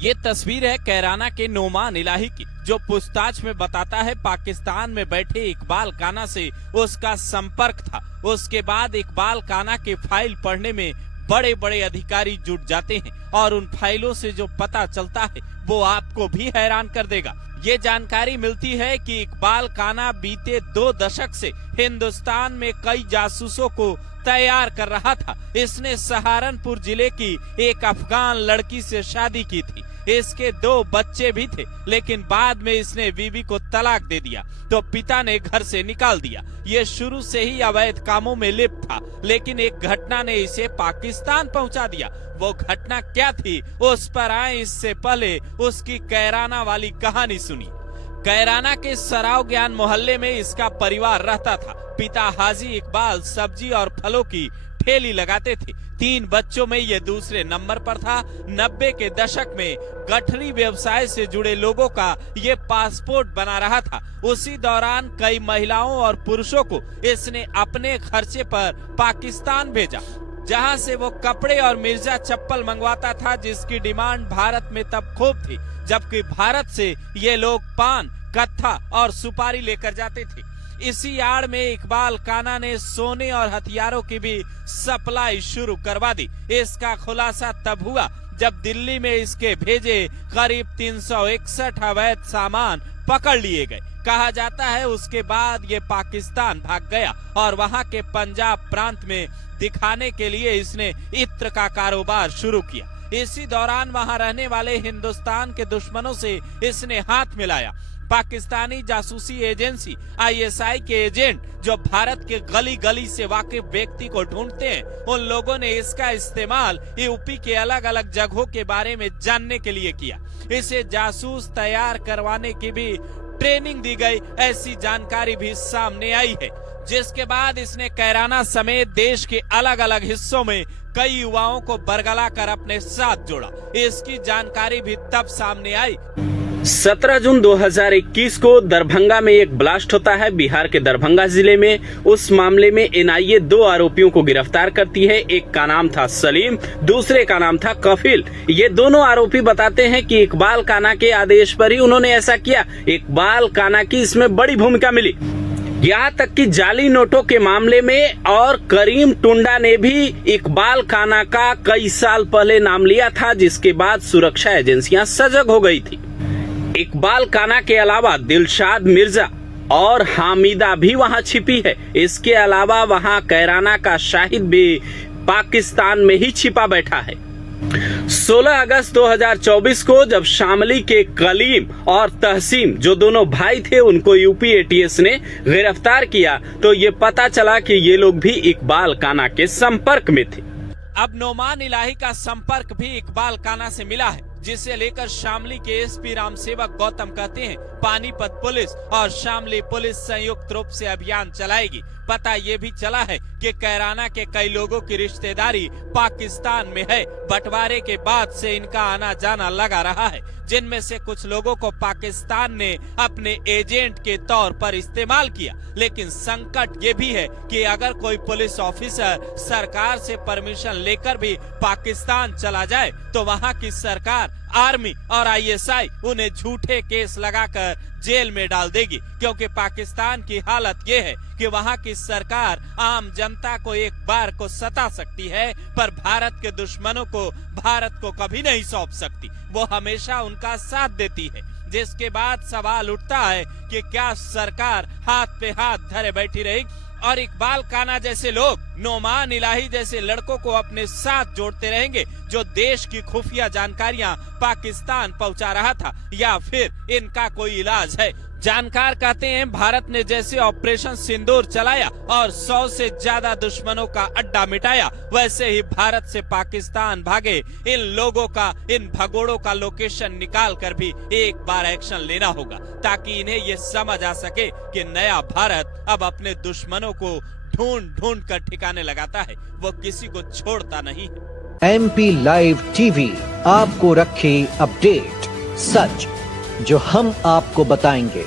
ये तस्वीर है कैराना के नोमान इलाही की, जो पूछताछ में बताता है पाकिस्तान में बैठे इकबाल काना से उसका संपर्क था। उसके बाद इकबाल काना के फाइल पढ़ने में बड़े बड़े अधिकारी जुट जाते हैं और उन फाइलों से जो पता चलता है वो आपको भी हैरान कर देगा। ये जानकारी मिलती है कि इकबाल काना बीते 2 दशक से हिंदुस्तान में कई जासूसों को तैयार कर रहा था। इसने सहारनपुर जिले की एक अफगान लड़की से शादी की थी। इसके 2 बच्चे भी थे, लेकिन बाद में इसने बीवी को तलाक दे दिया तो पिता ने घर से निकाल दिया। ये शुरू से ही अवैध कामों में लिप्त था, लेकिन एक घटना ने इसे पाकिस्तान पहुंचा दिया। वो घटना क्या थी, उस पर आए इससे पहले उसकी कैराना वाली कहानी सुनी। कैराना के सराव ज्ञान मोहल्ले में इसका परिवार रहता था। पिता हाजी इकबाल सब्जी और फलों की ठेली लगाते थे। 3 बच्चों में ये दूसरे नंबर पर था। 90 के दशक में गठरी व्यवसाय से जुड़े लोगों का ये पासपोर्ट बना रहा था। उसी दौरान कई महिलाओं और पुरुषों को इसने अपने खर्चे पर पाकिस्तान भेजा, जहां से वो कपड़े और मिर्जा चप्पल मंगवाता था, जिसकी डिमांड भारत में तब खूब थी, जबकि भारत से ये लोग पान, कत्था और सुपारी लेकर जाते थे। इसी आड़ में इकबाल काना ने सोने और हथियारों की भी सप्लाई शुरू करवा दी। इसका खुलासा तब हुआ जब दिल्ली में इसके भेजे करीब 361 अवैध सामान पकड़ लिए गए। कहा जाता है उसके बाद ये पाकिस्तान भाग गया और वहां के पंजाब प्रांत में दिखाने के लिए इसने इत्र का कारोबार शुरू किया। इसी दौरान वहां रहने वाले हिंदुस्तान के दुश्मनों से इसने हाथ मिलाया। पाकिस्तानी जासूसी एजेंसी ISI के एजेंट जो भारत के गली गली से वाकिफ व्यक्ति को ढूंढते हैं, उन लोगों ने इसका इस्तेमाल यूपी के अलग अलग जगहों के बारे में जानने के लिए किया। इसे जासूस तैयार करवाने की भी ट्रेनिंग दी गई, ऐसी जानकारी भी सामने आई है। जिसके बाद इसने कैराना समेत देश के अलग अलग हिस्सों में कई युवाओं को बरगला कर अपने साथ जोड़ा। इसकी जानकारी भी तब सामने आई। 17 जून 2021 को दरभंगा में एक ब्लास्ट होता है। बिहार के दरभंगा जिले में उस मामले में NIA 2 आरोपियों को गिरफ्तार करती है। एक का नाम था सलीम, दूसरे का नाम था कफिल। ये दोनों आरोपी बताते हैं कि इकबाल काना के आदेश पर ही उन्होंने ऐसा किया। इकबाल काना की इसमें बड़ी भूमिका मिली, यहाँ तक कि जाली नोटों के मामले में और करीम टुंडा ने भी इकबाल काना का कई साल पहले नाम लिया था, जिसके बाद सुरक्षा एजेंसियां सजग हो गई थी। इकबाल काना के अलावा दिलशाद मिर्जा और हामिदा भी वहां छिपी है। इसके अलावा वहां कैराना का शाहिद भी पाकिस्तान में ही छिपा बैठा है। 16 अगस्त 2024 को जब शामली के कलीम और तहसीम, जो दोनों भाई थे, उनको यूपी ATS ने गिरफ्तार किया तो ये पता चला कि ये लोग भी इकबाल काना के संपर्क में थे। अब नोमान इलाही का संपर्क भी इकबाल काना से मिला है, जिसे लेकर शामली के SP राम सेवक गौतम कहते हैं पानीपत पुलिस और शामली पुलिस संयुक्त रूप से अभियान चलाएगी। पता ये भी चला है कि कैराना के कई लोगों की रिश्तेदारी पाकिस्तान में है। बंटवारे के बाद से इनका आना जाना लगा रहा है, जिनमें से कुछ लोगों को पाकिस्तान ने अपने एजेंट के तौर पर इस्तेमाल किया। लेकिन संकट ये भी है कि अगर कोई पुलिस ऑफिसर सरकार से परमिशन लेकर भी पाकिस्तान चला जाए तो वहां की सरकार, आर्मी और ISI उन्हें झूठे केस लगाकर जेल में डाल देगी, क्योंकि पाकिस्तान की हालत ये है कि वहां की सरकार आम जनता को एक बार को सता सकती है, पर भारत के दुश्मनों को भारत को कभी नहीं सौंप सकती। वो हमेशा उनका साथ देती है। जिसके बाद सवाल उठता है कि क्या सरकार हाथ पे हाथ धरे बैठी रहेगी और इकबाल काना जैसे लोग, नोमान इलाही जैसे लड़कों को अपने साथ जोड़ते रहेंगे, जो देश की खुफिया जानकारियां पाकिस्तान पहुंचा रहा था, या फिर इनका कोई इलाज है। जानकार कहते हैं भारत ने जैसे ऑपरेशन सिंदूर चलाया और 100 से ज्यादा दुश्मनों का अड्डा मिटाया, वैसे ही भारत से पाकिस्तान भागे इन लोगों का, इन भगोड़ों का लोकेशन निकाल कर भी एक बार एक्शन लेना होगा, ताकि इन्हें ये समझ आ सके कि नया भारत अब अपने दुश्मनों को ढूंढ ढूंढ कर ठिकाने लगाता है, वो किसी को छोड़ता नहीं है। MP लाइव TV आपको रखे अपडेट, सच जो हम आपको बताएंगे।